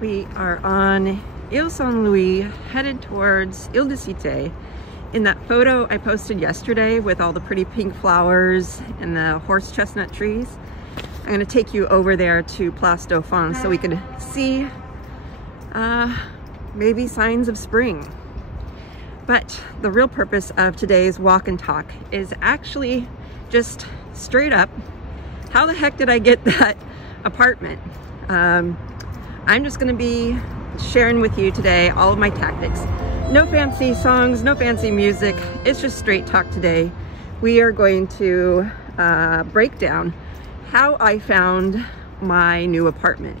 We are on Ile Saint-Louis, headed towards Ile de Cité. In that photo I posted yesterday with all the pretty pink flowers and the horse chestnut trees, I'm going to take you over there to Place Dauphine so we can see maybe signs of spring. But the real purpose of today's walk and talk is actually just straight up, how the heck did I get that apartment? I'm just going to be sharing with you today all of my tactics. No fancy songs, no fancy music. It's just straight talk today. We are going to break down how I found my new apartment.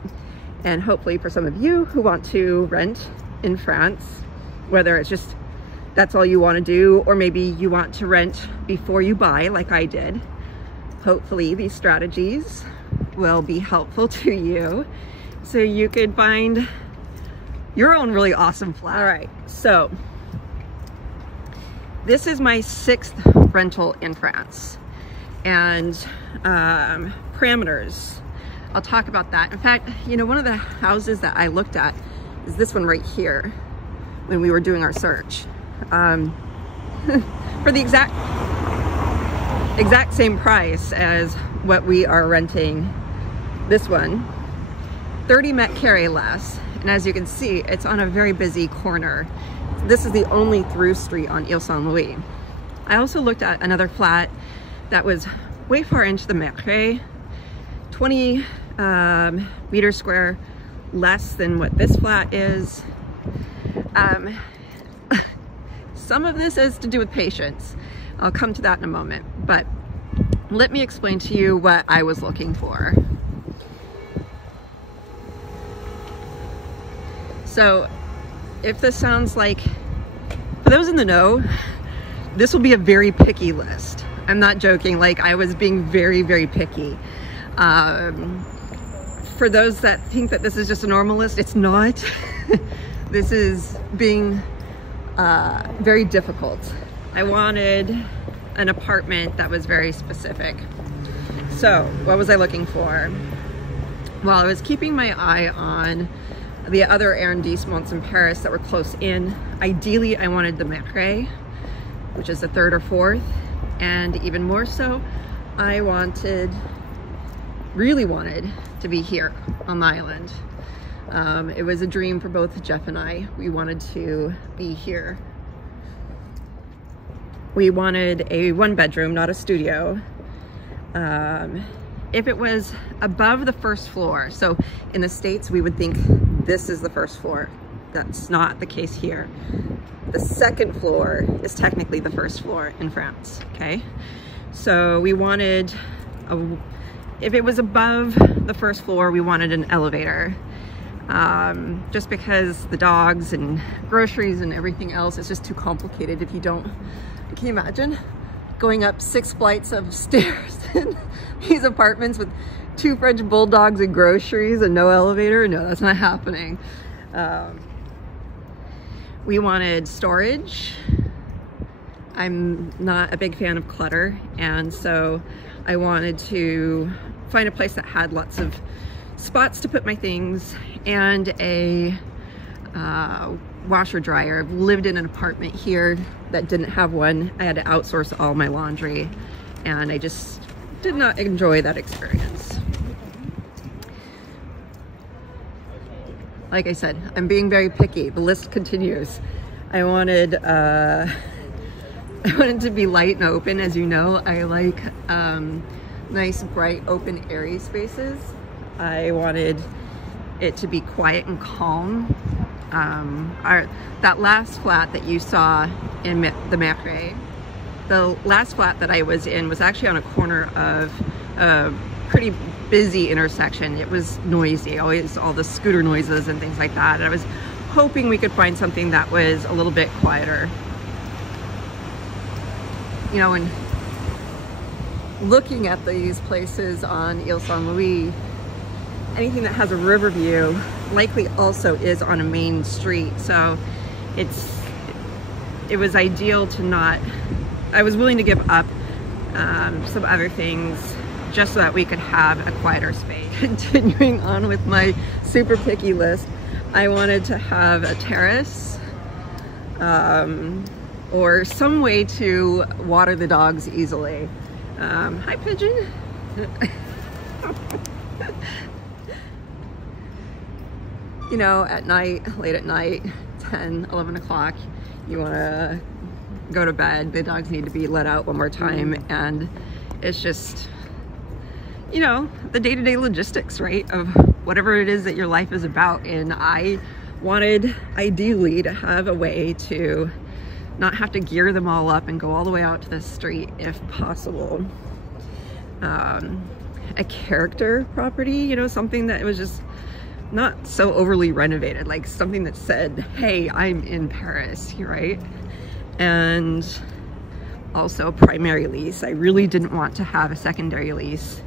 And hopefully for some of you who want to rent in France, whether it's just that's all you want to do, or maybe you want to rent before you buy like I did, hopefully these strategies will be helpful to you so you could find your own really awesome flat. All right, so this is my 6th rental in France, and parameters, I'll talk about that. In fact, you know, one of the houses that I looked at is this one right here when we were doing our search. For the exact same price as what we are renting this one, 30 mètres carrés less. And as you can see, it's on a very busy corner. This is the only through street on Ile Saint-Louis. I also looked at another flat that was way far into the Marais, 20 meters square less than what this flat is. Some of this is to do with patience. I'll come to that in a moment, but let me explain to you what I was looking for. So if this sounds like, for those in the know, this will be a very picky list. I'm not joking, like I was being very, very picky. For those that think that this is just a normal list, it's not. This is being very difficult. I wanted an apartment that was very specific. So what was I looking for? Well, I was keeping my eye on the other arrondissements in Paris that were close in. Ideally, I wanted the Marais, which is the 3rd or 4th, and even more so, I really wanted to be here on the island. It was a dream for both Jeff and I. We wanted to be here. We wanted a 1-bedroom, not a studio. If it was above the 1st floor, so in the States we would think this is the 1st floor. That's not the case here. The 2nd floor is technically the 1st floor in France, okay? So we wanted, if it was above the 1st floor, we wanted an elevator. Just because the dogs and groceries and everything else is just too complicated if you don't. Can you imagine going up 6 flights of stairs in these apartments with 2 French bulldogs and groceries and no elevator? No, that's not happening. We wanted storage. I'm not a big fan of clutter, and so I wanted to find a place that had lots of spots to put my things and a washer dryer. I've lived in an apartment here that didn't have one. I had to outsource all my laundry, and I just did not enjoy that experience. Like I said, I'm being very picky. The list continues. I wanted to be light and open. As you know, I like nice, bright, open, airy spaces. I wanted it to be quiet and calm. That last flat that you saw in the Marais, the last flat that I was in was actually on a corner of a pretty busy intersection. It was noisy, always all the scooter noises and things like that. And I was hoping we could find something that was a little bit quieter. You know, and looking at these places on Ile Saint-Louis, anything that has a river view likely also is on a main street. So it was ideal to not, I was willing to give up some other things just so that we could have a quieter space. Continuing on with my super picky list, I wanted to have a terrace or some way to water the dogs easily. Hi, Pigeon. You know, at night, late at night, 10, 11 o'clock, you want to go to bed. The dogs need to be let out one more time, and it's just, you know, the day-to-day logistics, right, of whatever it is that your life is about. And I wanted, ideally, to have a way to not have to gear them all up and go all the way out to the street if possible. A character property, you know, something that was just not so overly renovated, like something that said, hey, I'm in Paris, right? And also primary lease. I really didn't want to have a secondary lease.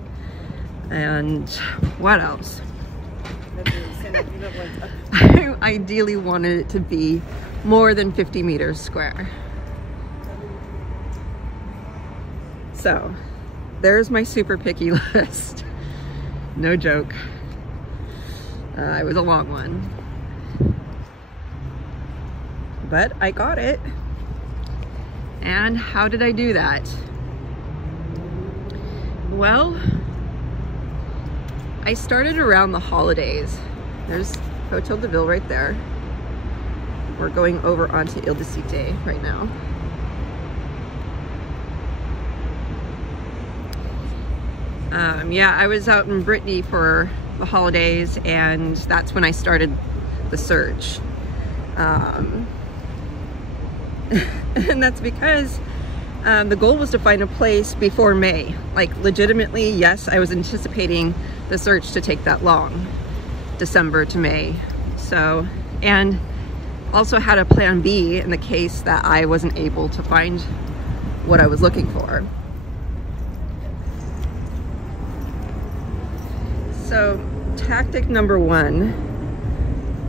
And what else? I ideally wanted it to be more than 50 meters square. So there's my super picky list. No joke. It was a long one, but I got it. And how did I do that? Well, I started around the holidays. There's Hotel de Ville right there. We're going over onto Ile de Cité right now. Yeah, I was out in Brittany for the holidays, and that's when I started the search. And that's because the goal was to find a place before May. Like, legitimately, yes, I was anticipating the search to take that long, December to May. So, and also had a plan B in the case that I wasn't able to find what I was looking for. So tactic number one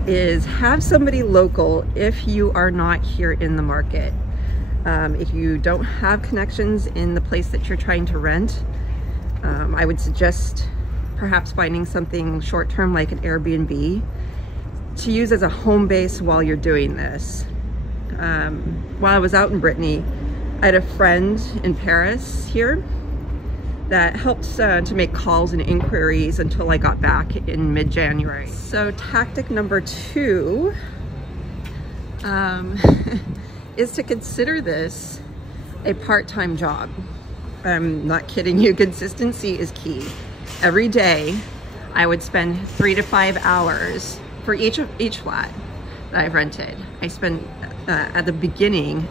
is have somebody local if you are not here in the market. If you don't have connections in the place that you're trying to rent, I would suggest perhaps finding something short-term like an Airbnb to use as a home base while you're doing this. While I was out in Brittany, I had a friend in Paris here that helped to make calls and inquiries until I got back in mid-January. So tactic number two is to consider this a part-time job. I'm not kidding you, consistency is key. Every day I would spend 3 to 5 hours for each flat that I've rented. I spend at the beginning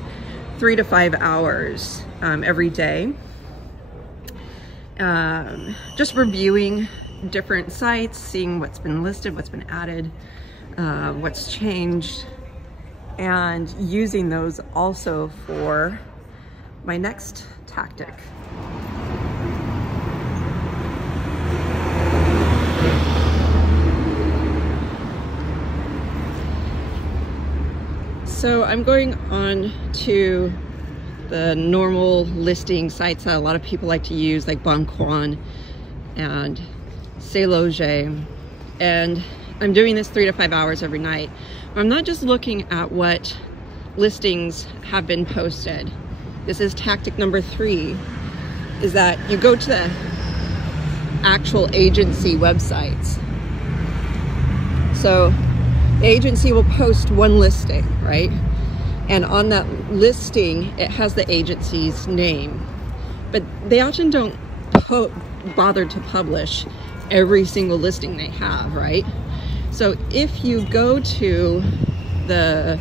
3 to 5 hours every day. Just reviewing different sites, seeing what's been listed, what's been added, what's changed, and using those also for my next tactic. So I'm going on to the normal listing sites that a lot of people like to use, like Bon Coin and C'est Loger. And I'm doing this 3 to 5 hours every night. I'm not just looking at what listings have been posted. This is tactic number 3, is that you go to the actual agency websites. So the agency will post one listing, right? And on that listing, it has the agency's name. But they often don't bother to publish every single listing they have, right? So if you go to the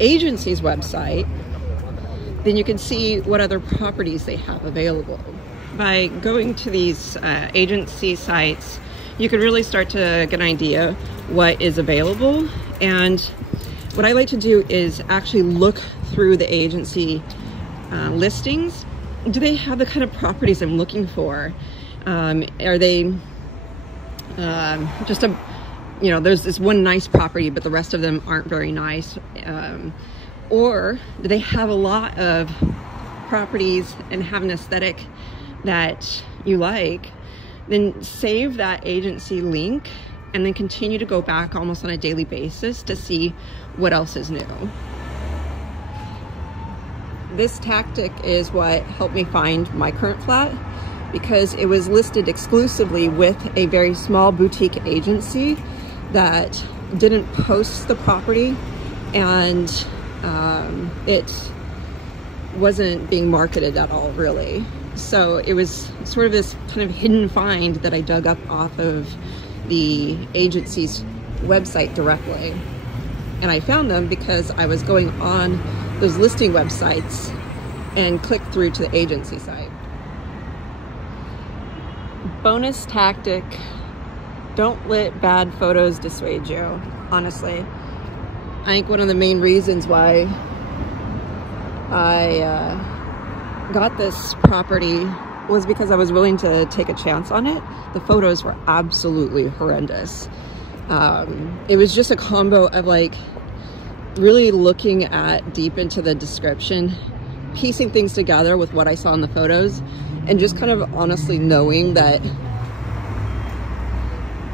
agency's website, then you can see what other properties they have available. By going to these agency sites, you can really start to get an idea what is available. And what I like to do is actually look through the agency listings. Do they have the kind of properties I'm looking for? Are they just a, you know, there's this one nice property, but the rest of them aren't very nice? Or do they have a lot of properties and have an aesthetic that you like? Then save that agency link and then continue to go back almost on a daily basis to see what else is new. This tactic is what helped me find my current flat, because it was listed exclusively with a very small boutique agency that didn't post the property, and it wasn't being marketed at all, really. So it was sort of this kind of hidden find that I dug up off of the agency's website directly. And I found them because I was going on those listing websites and clicked through to the agency site. Bonus tactic: don't let bad photos dissuade you. Honestly, I think one of the main reasons why I got this property was because I was willing to take a chance on it. The photos were absolutely horrendous. It was just a combo of like really looking at deep into the description, piecing things together with what I saw in the photos, and just kind of honestly knowing that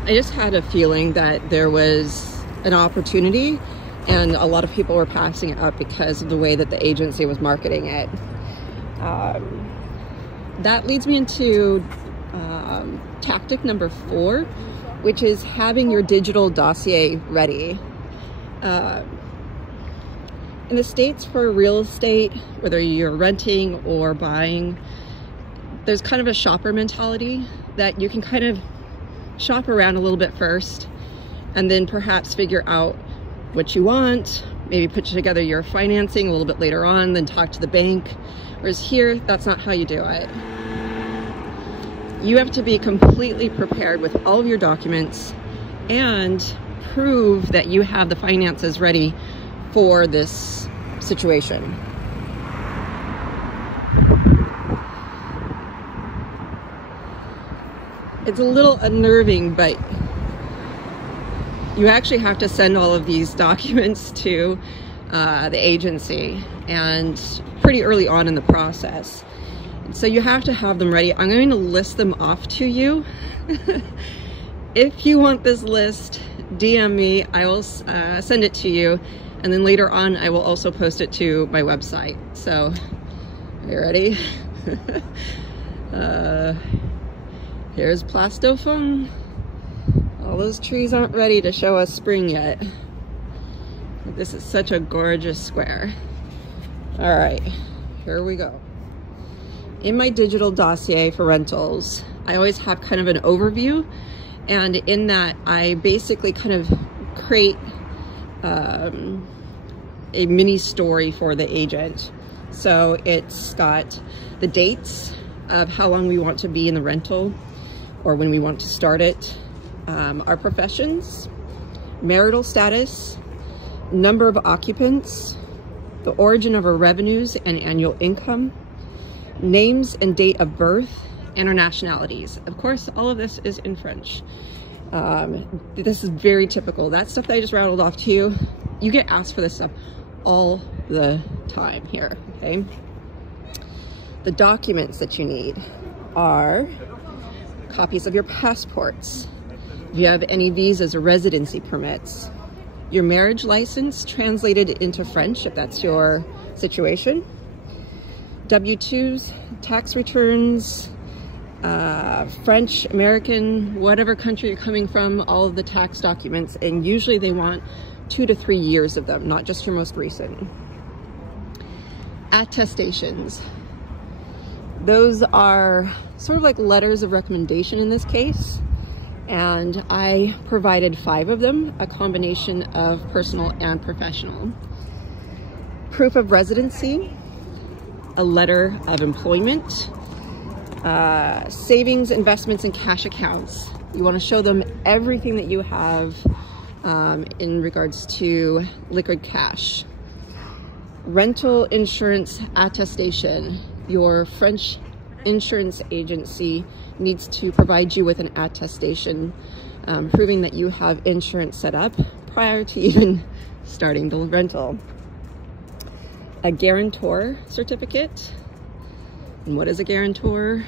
I just had a feeling that there was an opportunity and a lot of people were passing it up because of the way that the agency was marketing it. That leads me into tactic number 4, which is having your digital dossier ready. In the States, for real estate, whether you're renting or buying, there's kind of a shopper mentality that you can kind of shop around a little bit first and then perhaps figure out what you want, maybe put together your financing a little bit later on, then talk to the bank. Whereas here, that's not how you do it. You have to be completely prepared with all of your documents and prove that you have the finances ready for this situation. It's a little unnerving, but you actually have to send all of these documents to the agency, and pretty early on in the process. So you have to have them ready. I'm going to list them off to you. If you want this list, DM me. I will send it to you, and then later on I will also post it to my website. So, are you ready? Here's Place Dauphin. All those trees aren't ready to show us spring yet. This is such a gorgeous square. All right, here we go. In my digital dossier for rentals, I always have kind of an overview, and in that I basically kind of create a mini story for the agent. So it's got the dates of how long we want to be in the rental or when we want to start it, our professions, marital status, number of occupants, the origin of our revenues and annual income, names and date of birth, and our nationalities. Of course, all of this is in French. This is very typical. That stuff that I just rattled off to you, you get asked for this stuff all the time here, okay? The documents that you need are copies of your passports, if you have any visas or residency permits, your marriage license translated into French if that's your situation, W-2s, tax returns, French, American, whatever country you're coming from, all of the tax documents, and usually they want 2 to 3 years of them, not just your most recent. Attestations. Those are sort of like letters of recommendation in this case, and I provided 5 of them, a combination of personal and professional. Proof of residency, a letter of employment, savings, investments, and cash accounts. You want to show them everything that you have in regards to liquid cash. Rental insurance attestation. Your French insurance agency needs to provide you with an attestation proving that you have insurance set up prior to even starting the rental. A guarantor certificate. And what is a guarantor?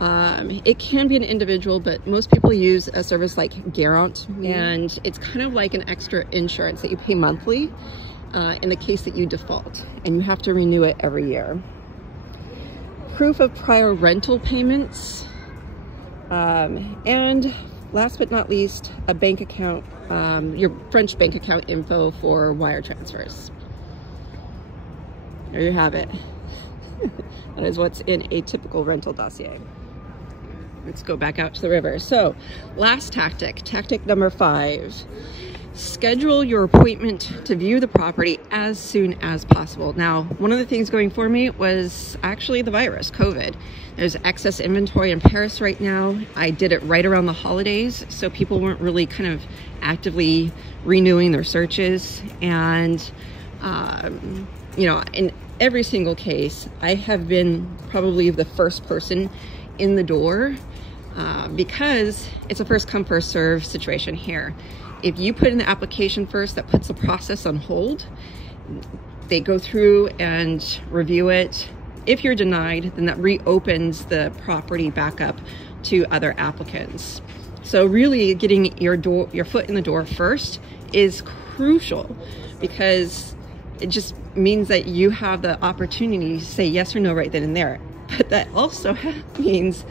It can be an individual, but most people use a service like Garant, and it's kind of like an extra insurance that you pay monthly in the case that you default, and you have to renew it every year. Proof of prior rental payments, and last but not least, a bank account, your French bank account info for wire transfers. There you have it. That is what's in a typical rental dossier. Let's go back out to the river. So, last tactic number 5. Schedule your appointment to view the property as soon as possible. Now, one of the things going for me was actually the virus, COVID. There's excess inventory in Paris right now. I did it right around the holidays, so people weren't really kind of actively renewing their searches. And, you know, in every single case, I have been probably the first person in the door because it's a first come first serve situation here. If you put in the application first, that puts the process on hold. They go through and review it. If you're denied, then that reopens the property back up to other applicants. So really getting your foot in the door first is crucial, because it just means that you have the opportunity to say yes or no right then and there. But that also means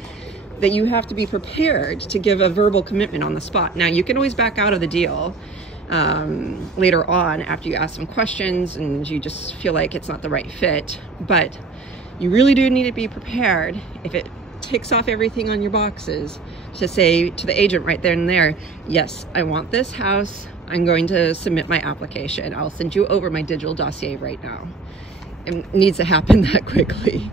that you have to be prepared to give a verbal commitment on the spot. Now, you can always back out of the deal later on after you ask some questions and you just feel like it's not the right fit, but you really do need to be prepared, if it ticks off everything on your boxes, to say to the agent right there and there, yes, I want this house, I'm going to submit my application, I'll send you over my digital dossier right now. It needs to happen that quickly.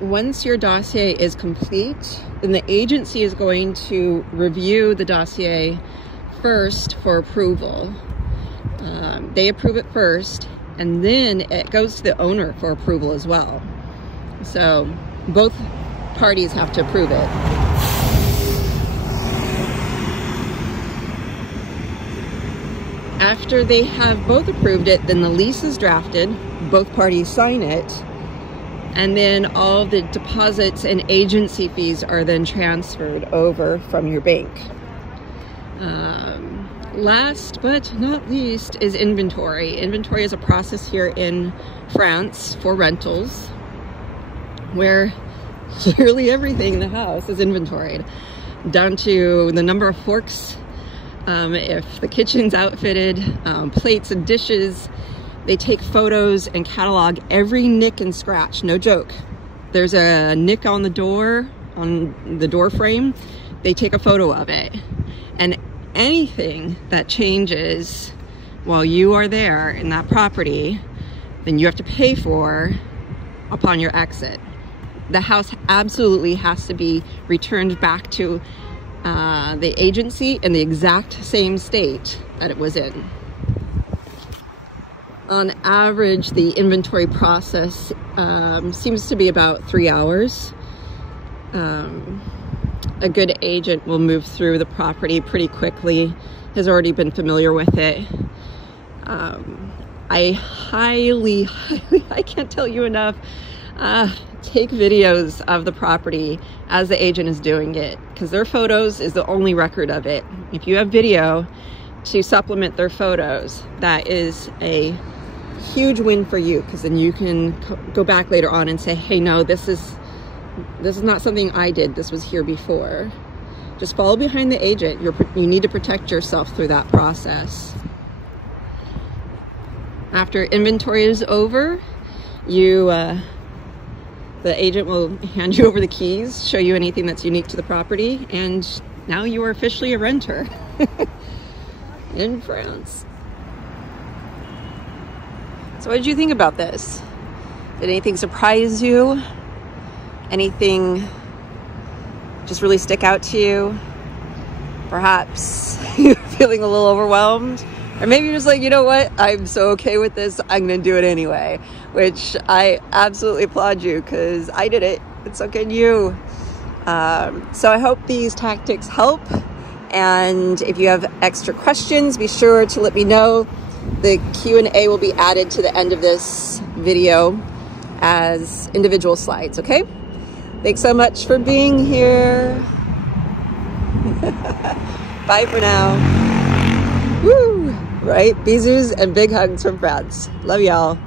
Once your dossier is complete, then the agency is going to review the dossier first for approval. They approve it first, and then it goes to the owner for approval as well. So both parties have to approve it. After they have both approved it, then the lease is drafted, both parties sign it, and then all the deposits and agency fees are then transferred over from your bank. Last but not least is inventory. Inventory is a process here in France for rentals where literally everything in the house is inventoried, down to the number of forks, if the kitchen's outfitted, plates and dishes. They take photos and catalog every nick and scratch, no joke. There's a nick on the door frame, they take a photo of it. And anything that changes while you are there in that property, then you have to pay for upon your exit. The house absolutely has to be returned back to the agency in the exact same state that it was in. On average, the inventory process seems to be about 3 hours. A good agent will move through the property pretty quickly, has already been familiar with it. I highly, I can't tell you enough, take videos of the property as the agent is doing it, because their photos is the only record of it. If you have video to supplement their photos, that is a huge win for you, because then you can go back later on and say, hey, no, this is not something I did, this was here before. Just follow behind the agent. You need to protect yourself through that process. After inventory is over, the agent will hand you over the keys, show you anything that's unique to the property, and now you are officially a renter in France. So what did you think about this? Did anything surprise you? Anything just really stick out to you? Perhaps you're feeling a little overwhelmed? Or maybe you're just like, you know what? I'm so okay with this, I'm gonna do it anyway. Which I absolutely applaud you, because I did it. And so can you. So I hope these tactics help. And if you have extra questions, be sure to let me know. the Q&A will be added to the end of this video as individual slides, okay? Thanks so much for being here. Bye for now. Woo! Right? Bisous and big hugs from France. Love y'all.